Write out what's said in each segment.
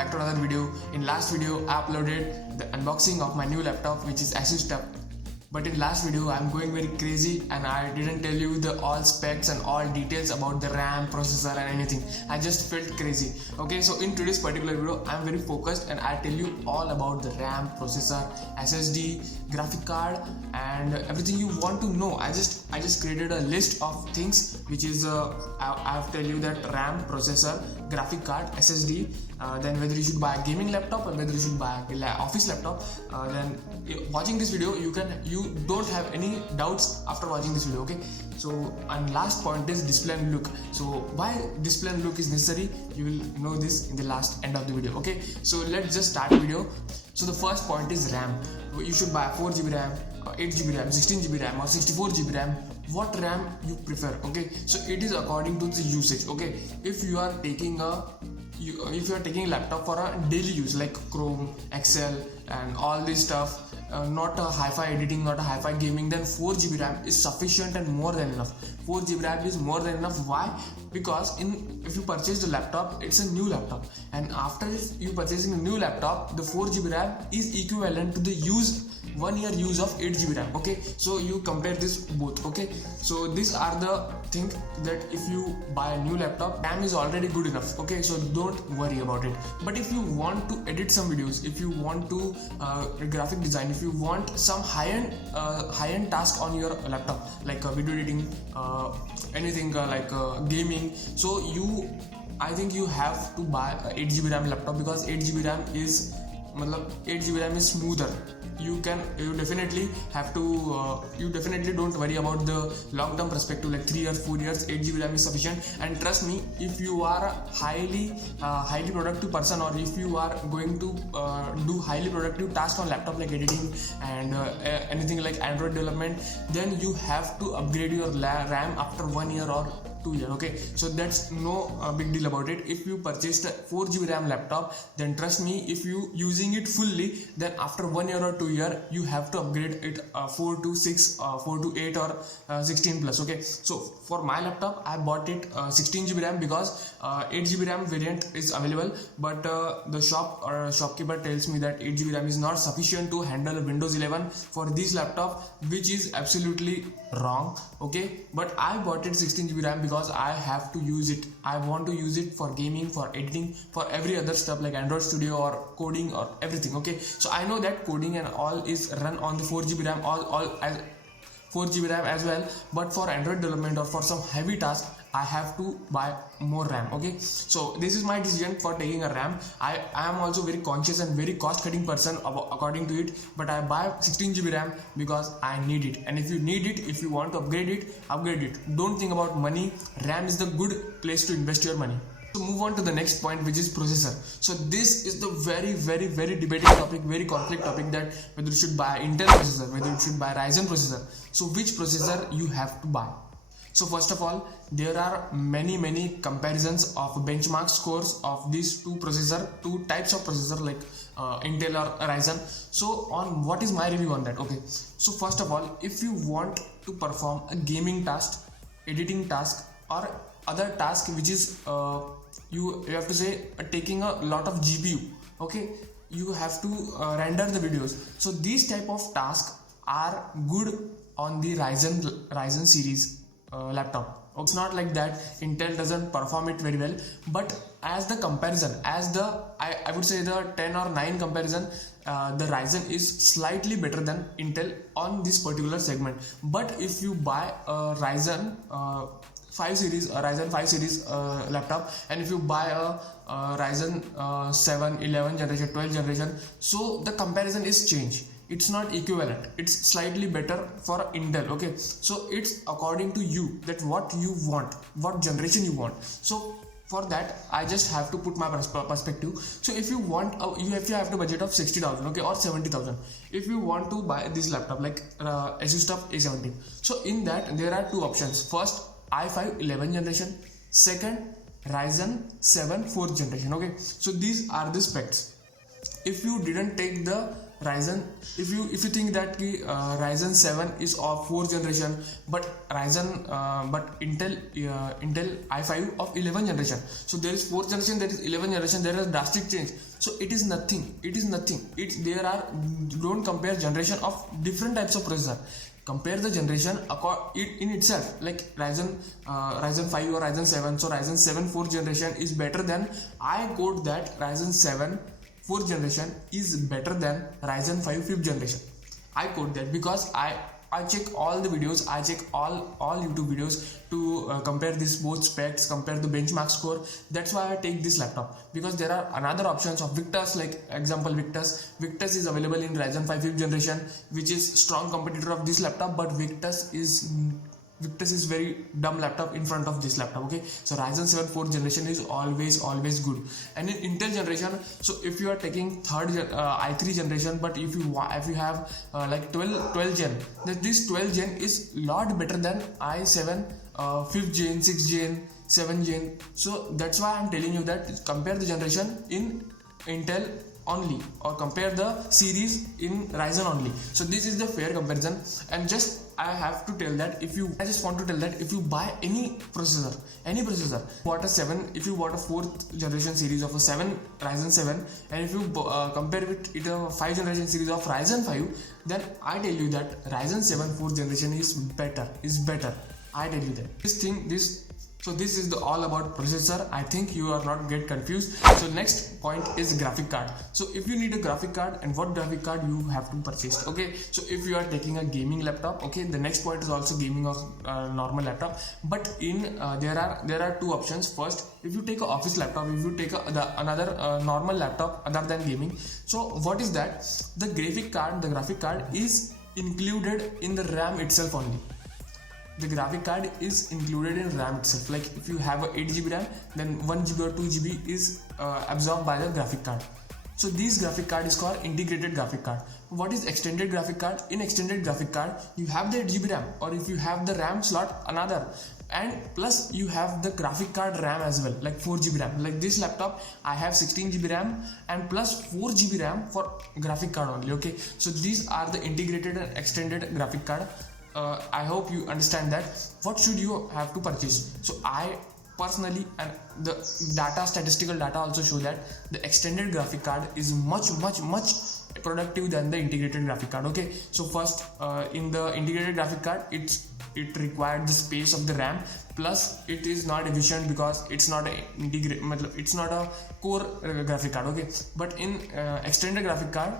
back to another video. In last video I uploaded the unboxing of my new laptop, which is Asus stuff. But in last video I'm going very crazy and I didn't tell you the all specs and all details about the RAM, processor and anything. I just felt crazy. Okay, so in today's particular video I'm very focused and I tell you all about the RAM, processor, SSD, graphic card and everything you want to know. I just created a list of things which is I've tell you that RAM, processor, graphic card, SSD, then whether you should buy a gaming laptop or whether you should buy a office laptop. Then watching this video you don't have any doubts after watching this video. Okay, so and last point is display and look. So why display and look is necessary, you will know this in the last end of the video. Okay, so let's just start the video. So the first point is RAM. You should buy 4GB RAM, 8GB RAM, 16GB RAM or 64GB RAM. What RAM you prefer? Okay, so it is according to the usage. Okay, if you are taking a laptop for a daily use like Chrome, Excel and all this stuff, not a hi-fi editing, not a hi-fi gaming, then 4GB RAM is sufficient and more than enough. 4GB RAM is more than enough. Why? Because if you purchase the laptop, it's a new laptop, and after you purchasing a new laptop, the 4GB RAM is equivalent to the 1 year use of 8GB RAM. Okay, so you compare this both. Okay, so these are the thing that if you buy a new laptop, RAM is already good enough. Okay, so don't worry about it. But if you want to edit some videos, if you want to graphic design, if you want some high-end task on your laptop like video editing, anything like gaming, so I think you have to buy a 8GB RAM laptop, because 8GB RAM is 8GB RAM is smoother. You definitely have to you definitely don't worry about the long-term perspective like 3 years, 4 years. 8GB RAM is sufficient, and trust me, if you are a highly productive person, or if you are going to do highly productive tasks on laptop like editing and anything like Android development, then you have to upgrade your RAM after 1 year or 2 years. Okay, so that's no big deal about it. If you purchased a 4GB RAM laptop, then trust me, if you using it fully, then after 1 year or 2 year you have to upgrade it 4 to 6, 4 to 8 or 16 plus. Okay, so for my laptop I bought it 16GB RAM because 8GB RAM variant is available, but the shopkeeper tells me that 8GB RAM is not sufficient to handle Windows 11 for this laptop, which is absolutely wrong. Okay, but I bought it 16GB RAM because I have to use it. I want to use it for gaming, for editing, for every other stuff like Android Studio or coding or everything. Okay, so I know that coding and all is run on the 4GB RAM, all as 4GB RAM as well, but for Android development or for some heavy task I have to buy more RAM. Okay, so this is my decision for taking a RAM. I am also very conscious and very cost cutting person according to it, but I buy 16GB RAM because I need it. And if you need it, if you want to upgrade it. Don't think about money. RAM is the good place to invest your money. So move on to the next point, which is processor. So this is the very debating topic, very conflict topic, that whether you should buy Intel processor, whether you should buy ryzen processor. So which processor you have to buy? So first of all, there are many comparisons of benchmark scores of these two types of processor like Intel or Ryzen. So on what is my review on that? Okay, so first of all, if you want to perform a gaming task, editing task or other task which is you have to say taking a lot of GPU, okay, you have to render the videos. So these type of tasks are good on the Ryzen series laptop. It's not like that Intel doesn't perform it very well, but as the comparison, as the I would say the 10 or 9 comparison, the Ryzen is slightly better than Intel on this particular segment. But if you buy a Ryzen 5 series, laptop, and if you buy a Ryzen 7, 11 generation, 12 generation, so the comparison is changed. It's not equivalent, it's slightly better for Intel. Okay, so it's according to you that what you want, what generation you want. So for that I just have to put my perspective. So if you want you have to budget of 60,000, okay, or 70,000, if you want to buy this laptop like Asus stuff A17, so in that there are two options. First, i5 11 generation, second Ryzen 7 4th generation. Okay, so these are the specs. If you didn't take the Ryzen, if you think that Ryzen 7 is of 4th generation, but Intel i5 of 11th generation, so there is 4th generation, there is 11th generation, there is drastic change. So it is nothing. Don't compare generation of different types of processor. Compare the generation in itself, like Ryzen 5 or Ryzen 7. So Ryzen 7 4th generation is better than, I quote that Ryzen 7 4th generation is better than Ryzen 5 5th generation. I quote that because I check all the videos, I check all YouTube videos to compare this both specs, compare the benchmark score. That's why I take this laptop, because there are another options of Victus, like example Victus is available in Ryzen 5 5th generation, which is strong competitor of this laptop, but Victus is very dumb laptop in front of this laptop. Okay, so Ryzen 7 4th generation is always good. And in Intel generation, so if you are taking i3 generation, but if you have like 12 gen, then this 12 gen is lot better than i7 5th gen, 6th gen, 7th gen. So that's why I'm telling you that compare the generation in Intel only, or compare the series in Ryzen only. So this is the fair comparison. And I just want to tell that if you buy any processor, if you bought a 4th generation series of a Ryzen 7, and if you compare it with a 5th generation series of Ryzen 5, then I tell you that Ryzen 7 4th generation is better. I tell you that. So this is all about processor. I think you are not get confused. So next point is graphic card. So if you need a graphic card, and what graphic card you have to purchase. Okay, so if you are taking a gaming laptop, okay, the next point is also gaming or normal laptop. But in there are two options. First, if you take an office laptop, if you take another normal laptop other than gaming. So what is that? The graphic card is included in the RAM itself only. The graphic card is included in RAM itself. Like if you have a 8GB RAM, then 1GB or 2GB is absorbed by the graphic card. So this graphic card is called integrated graphic card. What is extended graphic card? In extended graphic card, you have the 8GB RAM, or if you have the RAM slot, another, and plus you have the graphic card RAM as well, like 4GB RAM. Like this laptop, I have 16GB RAM and plus 4GB RAM for graphic card only. Okay, so these are the integrated and extended graphic card. I hope you understand that. What should you have to purchase? So I personally, and the statistical data also show that the extended graphic card is much productive than the integrated graphic card. Okay, so first in the integrated graphic card, it required the space of the RAM, plus it is not efficient because it's not a core graphic card. Okay, but in extended graphic card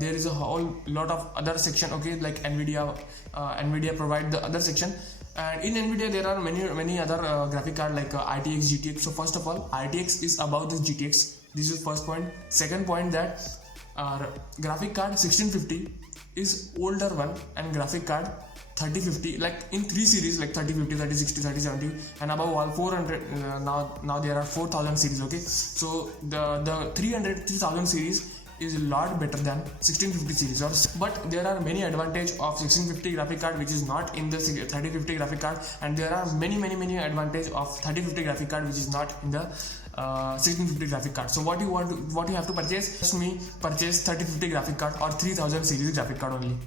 there is a whole lot of other section. Okay, like Nvidia provide the other section, and in Nvidia there are many other graphic card like RTX, GTX. So first of all, RTX is above this GTX. This is first point. Second point, that graphic card 1650 is older one, and graphic card 3050, like in 3 series, like 3050, 3060, 3070, and above all 400. Now there are 4000 series. Okay, so the 3000 series is a lot better than 1650 series. But there are many advantage of 1650 graphic card which is not in the 3050 graphic card, and there are many advantage of 3050 graphic card which is not in the 1650 graphic card. So what you have to purchase? Just purchase 3050 graphic card or 3000 series graphic card only.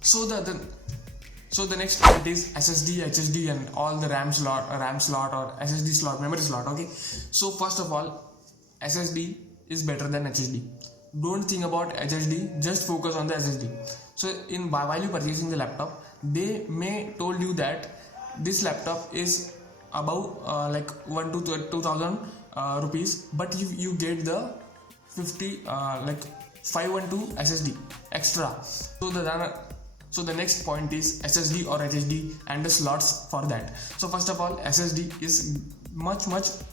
So the next point is SSD, HSD, and all the RAM slot or SSD slot, memory slot. Okay, so first of all, SSD is better than HSD. Don't think about HSD, just focus on the SSD. So while you purchasing the laptop, they may told you that this laptop is above like 1 to 2000 rupees, but you get the 512 SSD extra. So the next point is SSD or HSD and the slots for that. So first of all, SSD is much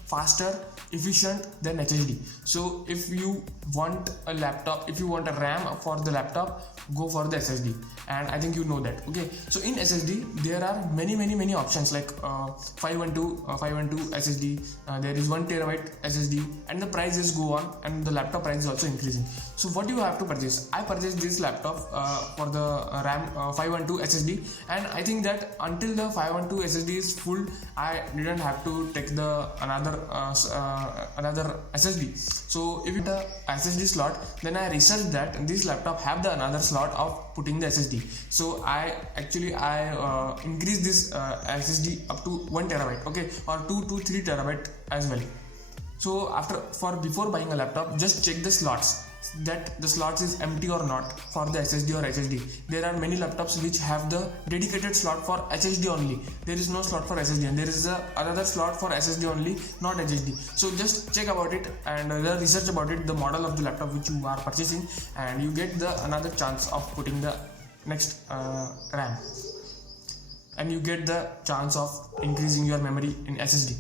faster, efficient than HSD. So if you want a RAM for the laptop, go for the SSD, and I think you know that. Okay, so in SSD there are many options like 512 SSD, there is 1 terabyte SSD, and the prices go on, and the laptop price is also increasing. So what you have to purchase? I purchased this laptop for the RAM 512 SSD, and I think that until the 512 SSD is full, I didn't have to take get the another SSD. So if it a SSD slot, then I researched that this laptop have the another slot of putting the SSD. So I increase this SSD up to 1 terabyte, okay, or 2 to 3 terabyte as well. So before buying a laptop, just check the slots, that the slots is empty or not for the SSD or HDD. There are many laptops which have the dedicated slot for HDD only. There is no slot for SSD, and there is another slot for SSD only, not HDD. So just check about it and research about it, the model of the laptop which you are purchasing, and you get the another chance of putting the next RAM, and you get the chance of increasing your memory in SSD.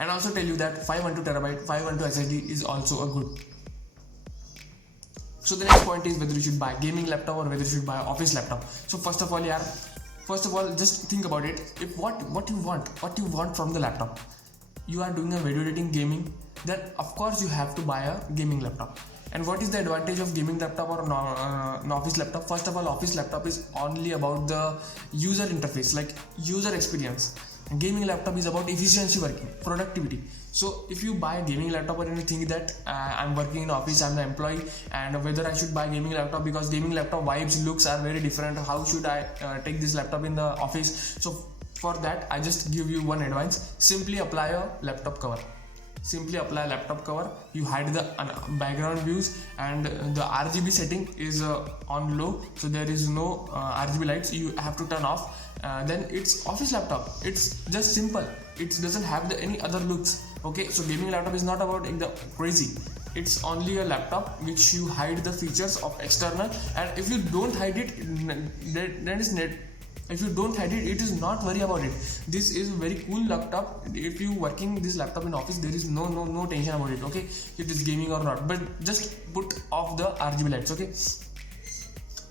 And also tell you that 512 terabyte 512 SSD is also a good. So the next point is whether you should buy gaming laptop or whether you should buy office laptop. So first of all, just think about it. If what you want from the laptop, you are doing a video editing, gaming, then of course you have to buy a gaming laptop. And what is the advantage of gaming laptop or an office laptop? First of all, office laptop is only about the user interface, like user experience. Gaming laptop is about efficiency working, productivity. So if you buy a gaming laptop and you think that I'm working in office, I'm the employee, and whether I should buy gaming laptop because gaming laptop vibes, looks are very different, how should I take this laptop in the office? So for that, I just give you one advice: simply apply a laptop cover. Simply apply a laptop cover. You hide the background views, and the RGB setting is on low, so there is no RGB lights you have to turn off. Then it's office laptop. It's just simple. It doesn't have any other looks. Okay, so gaming laptop is not about the crazy. It's only a laptop which you hide the features of external, and if you don't hide it, then it's net. If you don't hide it, it is not worry about it. This is a very cool laptop. If you working this laptop in office, there is no tension about it. Okay, it is gaming or not, but just put off the RGB lights. Okay.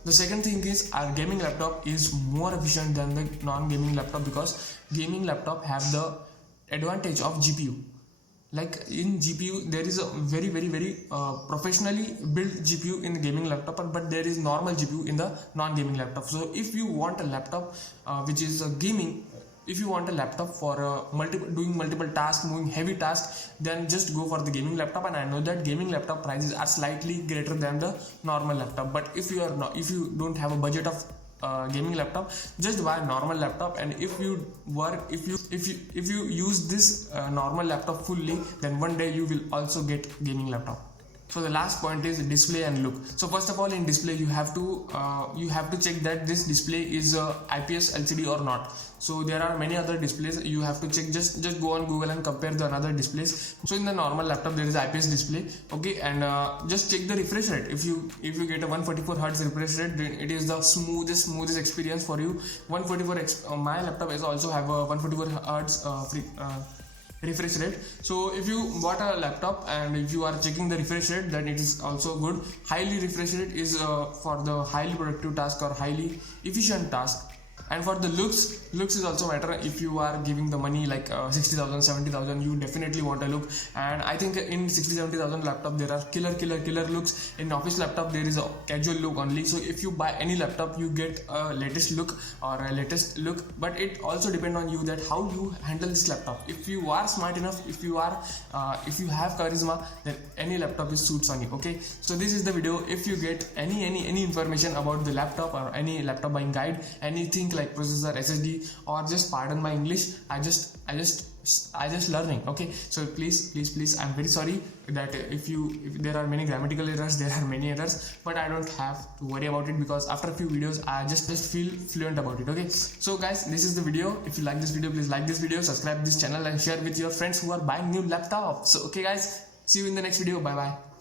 The second thing is our gaming laptop is more efficient than the non-gaming laptop because gaming laptop have the advantage of GPU. Like in GPU, there is a very professionally built GPU in the gaming laptop, but there is normal GPU in the non-gaming laptop. So if you want a laptop which is a gaming, if you want a laptop for doing multiple tasks, moving heavy tasks, then just go for the gaming laptop. And I know that gaming laptop prices are slightly greater than the normal laptop. But if you don't have a budget of gaming laptop, just buy a normal laptop. And if you use this normal laptop fully, then one day you will also get gaming laptop. So the last point is display and look. So first of all, in display you have to check that this display is IPS LCD or not. So there are many other displays you have to check. Just go on Google and compare the another displays. So in the normal laptop there is IPS display, okay, and just check the refresh rate. If you get a 144 Hz refresh rate, then it is the smoothest experience for you. 144 my laptop is also have a 144 Hz refresh rate. So if you bought a laptop and if you are checking the refresh rate, then it is also good. Highly refresh rate is for the highly productive task or highly efficient task. And for the looks is also matter. If you are giving the money like 60,000 70,000, you definitely want a look. And I think in 60,000-70,000 laptop there are killer looks. In office laptop there is a casual look only. So if you buy any laptop, you get a latest look or a latest look, but it also depends on you that how you handle this laptop. If you are smart enough, if you have charisma, then any laptop is suits on you. Okay, so this is the video. If you get any information about the laptop or any laptop buying guide, anything like processor, SSD, or just pardon my English, I just learning. Okay, so please, I'm very sorry that if there are many grammatical errors, there are many errors, but I don't have to worry about it because after a few videos I just feel fluent about it. Okay, so guys, this is the video. If you like this video, please like this video, subscribe this channel and share with your friends who are buying new laptops. So okay guys, see you in the next video. Bye bye.